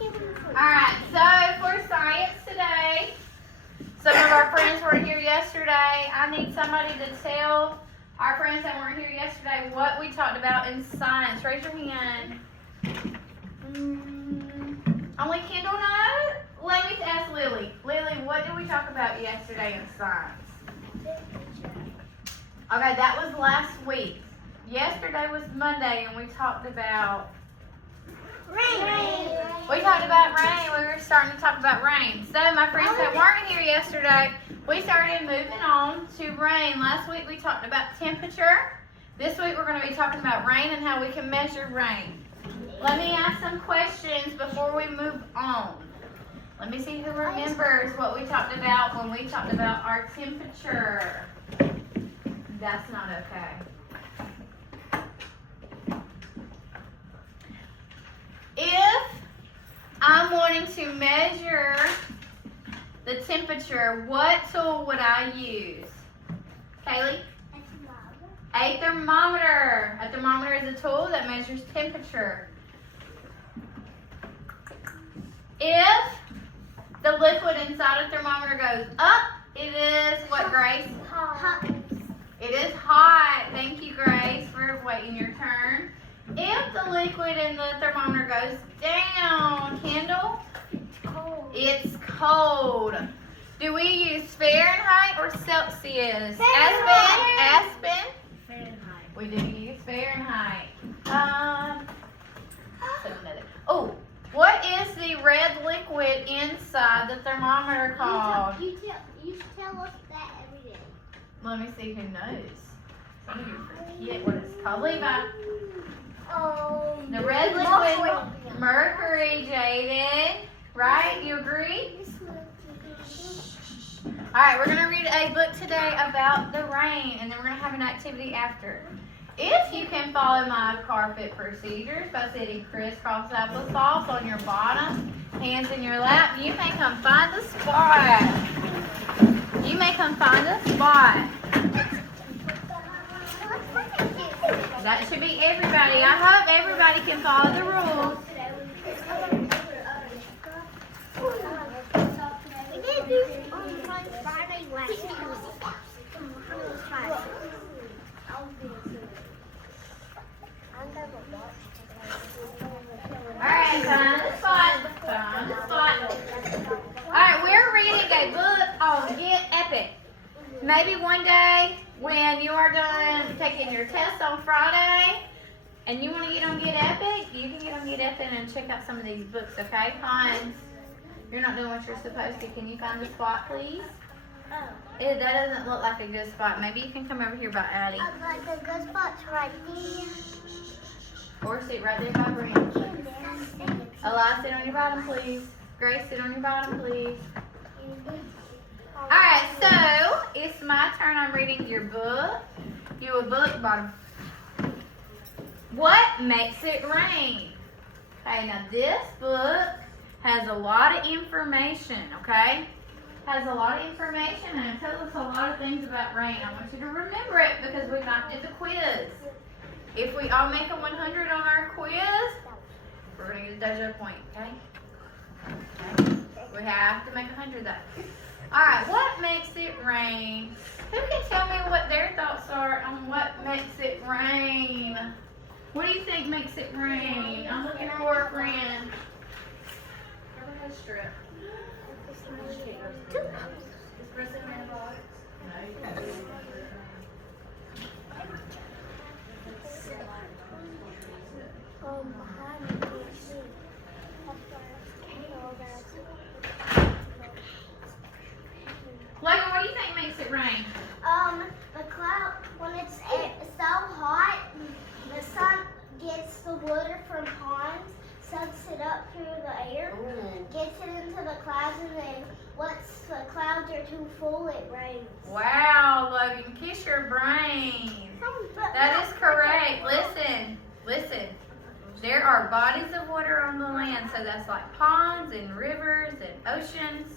Alright, so for science today, some of our friends weren't here yesterday. I need somebody to tell our friends that weren't here yesterday what we talked about in science. Raise your hand. Only Kendall knows? Let me ask Lily. Lily, what did we talk about yesterday in science? Okay, that was last week. Yesterday was Monday, and we talked about Rain. We talked about rain. We were starting to talk about rain. So my friends that weren't here yesterday, we started moving on to rain. Last week we talked about temperature. This week we're going to be talking about rain and how we can measure rain. Let me ask some questions before we move on. Let me see who remembers what we talked about when we talked about our temperature. That's not okay. If I'm wanting to measure the temperature, what tool would I use? Kaylee? A thermometer. A thermometer is a tool that measures temperature. If the liquid inside a thermometer goes up, it is what, Grace? Hot. It is hot. Thank you, Grace, for waiting your turn. If the liquid in the thermometer goes down, Kendall, Cold. it's cold. Do we use Fahrenheit or Celsius? Fahrenheit. Aspen? Fahrenheit. We do use Fahrenheit. Oh, what is the red liquid inside the thermometer called? You tell us that every day. Let me see who knows. Some of you forget what it's called. Levi. The red liquid, mercury, Jaden. Right? You agree? Alright, we're going to read a book today about the rain, and then we're going to have an activity after. If you can follow my carpet procedures by sitting crisscross applesauce on your bottom, hands in your lap, you may come find the spot. You may come find the spot. That should be everybody. I hope everybody can follow the rules. We did this on Friday last week. Alright, find the spot. Find the spot. Alright, we're reading a book on Get Epic. Maybe one day when you are done taking your test on Friday and you want to get on Get Epic, you can get on Get Epic and check out some of these books, okay? Hans, you're not doing what you're supposed to. Can you find the spot, please? That doesn't look like a good spot. Maybe you can come over here by Addie. Like the good spot's right there. Or sit right there by Brandon. Eli, sit on your bottom, please. Grace, sit on your bottom, please. Alright, so it's my turn. I'm reading your book. You a book bottom. What makes it rain? Okay, now this book has a lot of information, okay? Has a lot of information and it tells us a lot of things about rain. I want you to remember it because we might do the quiz. If we all make a 100 on our quiz, we're going to get a dojo point, okay? Okay. We have to make 100 though. Alright, what makes it rain? Who can tell me what their thoughts are on what makes it rain? What do you think makes it rain? I'm looking for a friend. Strip. Logan, what do you think makes it rain? The cloud, when it's so hot, the sun gets the water from ponds, sucks it up through the air, gets it into the clouds, and then once the clouds are too full, it rains. Wow, Logan, kiss your brain. That is correct. Listen. There are bodies of water on the land, so that's like ponds and rivers and oceans.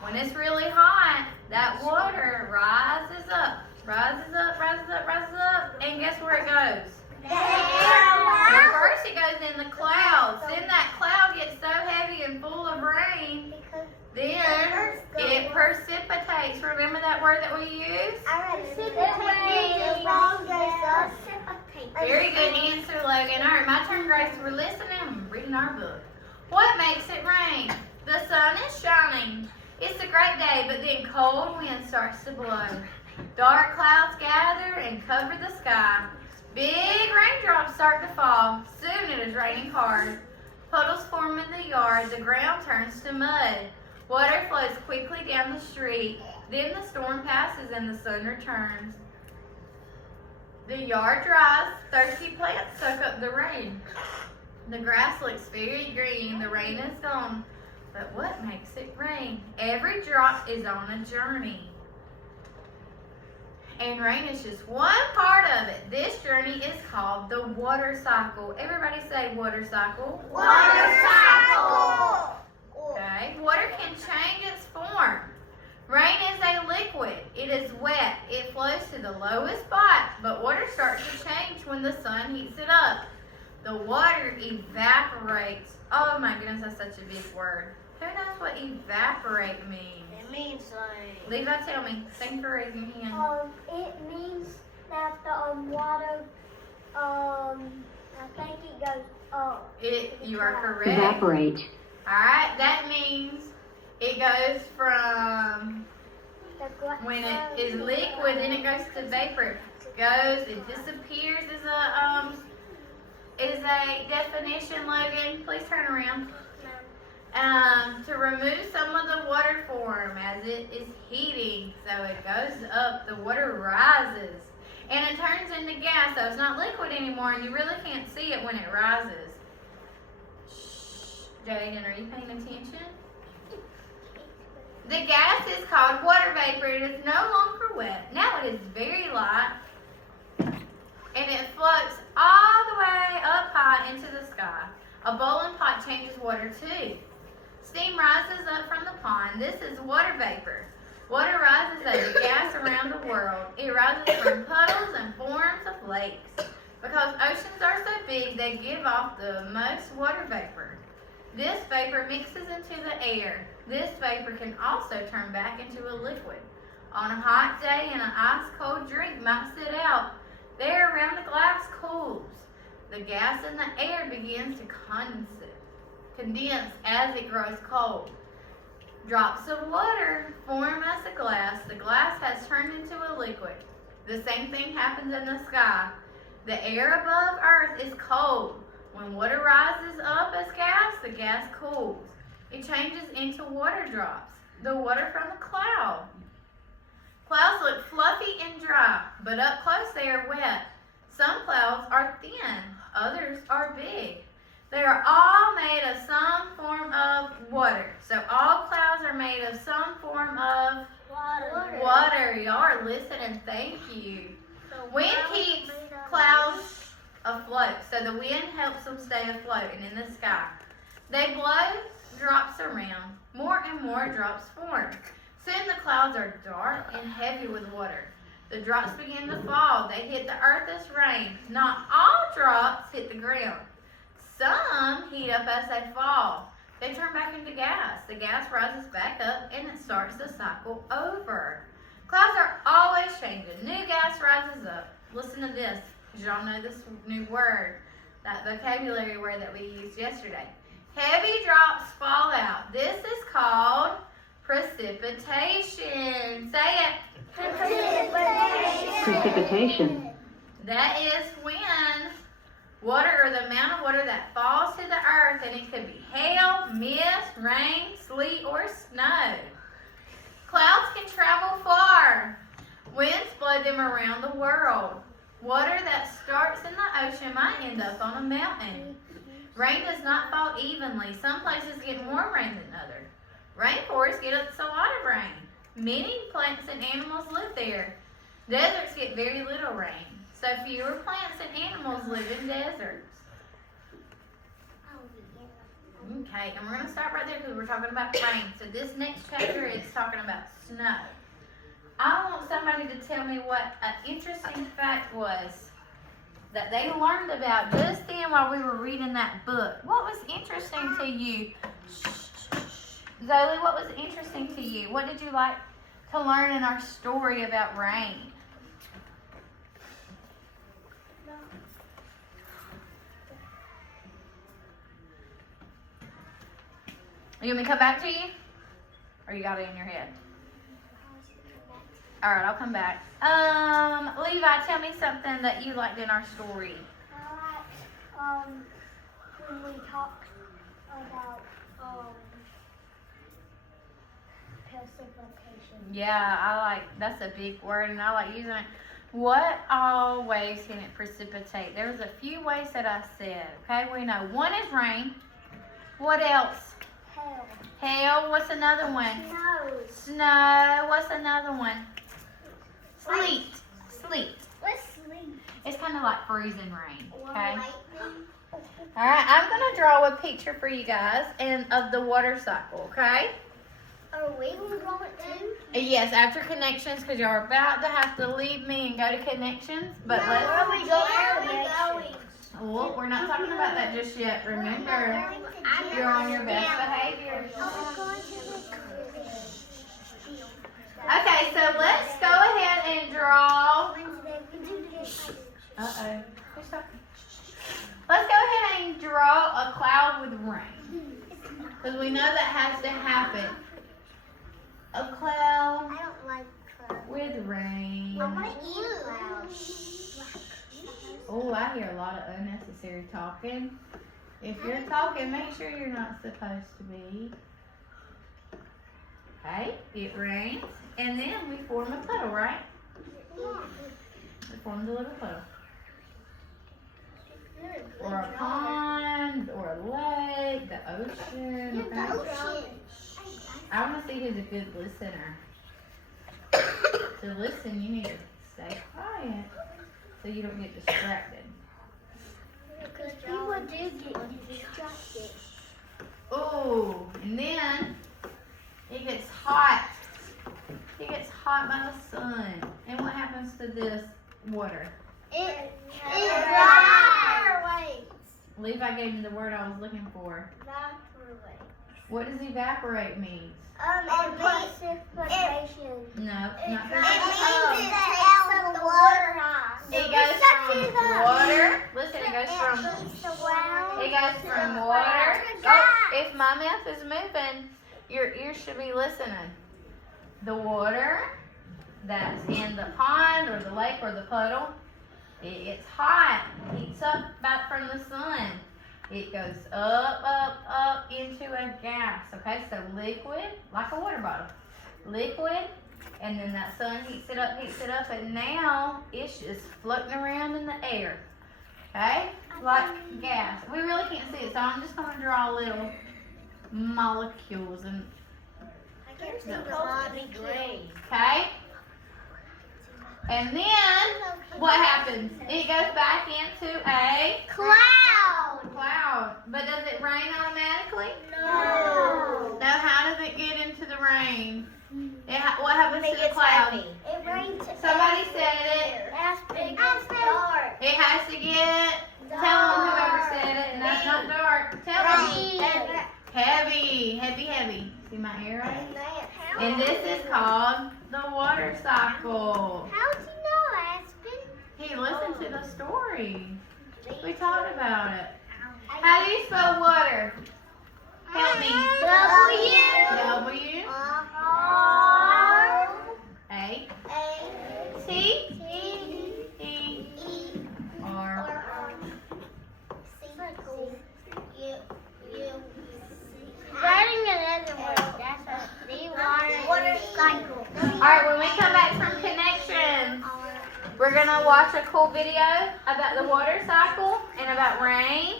When it's really hot, that water rises up, and guess where it goes? First it goes in the clouds. Then that cloud gets so heavy word that we use? Very good answer, Logan. All right, my turn, Grace. We're listening and reading our book. What makes it rain? The sun is shining. It's a great day, but then cold wind starts to blow. Dark clouds gather and cover the sky. Big raindrops start to fall. Soon it is raining hard. Puddles form in the yard. The ground turns to mud. Water flows quickly down the street. Then the storm passes and the sun returns. The yard dries. Thirsty plants soak up the rain. The grass looks very green. The rain is gone. But what makes it rain? Every drop is on a journey. And rain is just one part of it. This journey is called the water cycle. Everybody say water cycle. Water cycle. Okay. Water can change its form. Rain is a liquid. It is wet. It flows to the lowest spot, but water starts to change when the sun heats it up. The water evaporates. Oh my goodness, that's such a big word. Who knows what evaporate means? It means like. Levi, tell me. Thank you for raising your hand. It means that the water, I think it goes up. You are correct. Evaporate. Alright, that means it goes from when it is liquid, then it goes to vapor. It disappears is a definition, Logan. Please turn around. To remove some of the water form as it is heating. So it goes up, the water rises. And it turns into gas, so it's not liquid anymore, and you really can't see it when it rises. Shh, Jaden, are you paying attention? The gas is called water vapor. It is no longer wet. Now it is very light, and it floats all the way up high into the sky. A boiling pot changes water too. Steam rises up from the pond. This is water vapor. Water rises as a gas around the world. It rises from puddles and forms of lakes. Because oceans are so big, they give off the most water vapor. This vapor mixes into the air. This vapor can also turn back into a liquid. On a hot day, an ice-cold drink might sit out. There around the glass cools. The gas in the air begins to condense as it grows cold. Drops of water form as a glass. The glass has turned into a liquid. The same thing happens in the sky. The air above Earth is cold. When water rises up as gas, the gas cools. It changes into water drops. The water from the cloud. Clouds look fluffy and dry, but up close they are wet. Some clouds are thin, others are big. They are all made of some form of water. So all clouds are made of some form of water. Y'all are listening. Thank you. Wind keeps clouds afloat. So the wind helps them stay afloat and in the sky. They blow drops around. More and more drops form. Soon the clouds are dark and heavy with water. The drops begin to fall. They hit the earth as rain. Not all drops hit the ground. Some heat up as they fall. They turn back into gas. The gas rises back up and it starts the cycle over. Clouds are always changing. New gas rises up. Listen to this, because y'all know this new word, that vocabulary word that we used yesterday. Heavy drops fall out. This is called precipitation. Say it. Precipitation. That is when water, or the amount of water that falls to the earth, and it could be hail, mist, rain, sleet, or snow. Clouds can travel far. Winds blow them around the world. Water that starts in the ocean might end up on a mountain. Rain does not fall evenly. Some places get more rain than others. Rainforests get a lot of rain. Many plants and animals live there. Deserts get very little rain. So fewer plants and animals live in deserts. Okay, and we're going to stop right there because we're talking about rain. So this next chapter is talking about snow. I want somebody to tell me what an interesting fact was that they learned about just then while we were reading that book. What was interesting to you? Zoe, what was interesting to you? What did you like to learn in our story about rain? You want me to come back to you? Or you got it in your head? Alright, I'll come back. Levi, tell me something that you liked in our story. I like when we talked about precipitation. Yeah, that's a big word and I like using it. What all ways can it precipitate? There was a few ways that I said, okay? We know one is rain. What else? Hail. Hail, what's another one? Snow. Snow, what's another one? Sleet. Sleet. What's sleep? It's kind of like freezing rain, okay? Lightning. Alright, I'm going to draw a picture for you guys of the water cycle, okay? Are we going to draw it too? Yes, after connections, because you're about to have to leave me and go to connections. But Where are we going? well, we're not talking about that just yet. Remember, you're on your best behavior. Okay, so let's go ahead and draw. Uh-oh. Who's talking? Let's go ahead and draw a cloud with rain. Because we know that has to happen. A cloud I don't like clouds. with rain. I want to eat a cloud. Oh, I hear a lot of unnecessary talking. If you're talking, make sure you're not supposed to be. Okay, it rains, and then we form a puddle, right? We formed a little puddle. Or a pond, or a lake, the ocean. Okay? I want to see who's a good listener. To listen, you need to stay quiet so you don't get distracted. Because people do get distracted. Oh, and then it gets hot. It gets hot by the sun. And what happens to this water? It evaporates. Levi gave me the word I was looking for. Evaporate. What does evaporate mean? Precipitation. No, not It means precipitation. it takes up the water high. It goes from water. Listen, it goes from water. Oh, if my mouth is moving, your ears should be listening. The water that's in the pond or the lake or the puddle, it gets hot, heats up back from the sun. It goes up, up, up into a gas. Okay, so liquid, like a water bottle. Liquid, and then that sun heats it up, and now it's just floating around in the air. Okay, like gas. We really can't see it, so I'm just going to draw little molecules and okay? And then what happens? It goes back into a cloud. But does it rain automatically? No. Now how does it get into the rain? What happens to the cloud? It rains. Somebody said it. It has to get dark. It has to get, tell them whoever said it, and that's not dark. Tell them. Heavy. See my hair right? And this is called the water cycle. How do you know, Aspen? Hey, listen to the story. We talked about it. How do you spell water? Help me. W R A A T T E E R. Writing another word. That's the water cycle. Alright, when we come back from connections, we're going to watch a cool video about the water cycle and about rain.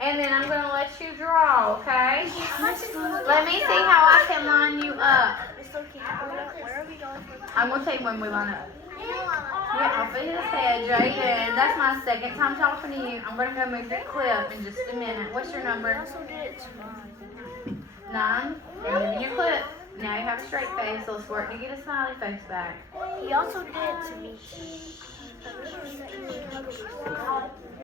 And then I'm going to let you draw, okay? Let me see how I can line you up. Where are we going? I'm going to tell you when we line up. Yeah, off of his head, Jaden. That's my second time talking to you. I'm going to go move your clip in just a minute. What's your number? 9. And moving your clip. Now you have a straight face, so let's work to get a smiley face back. He also did it to me.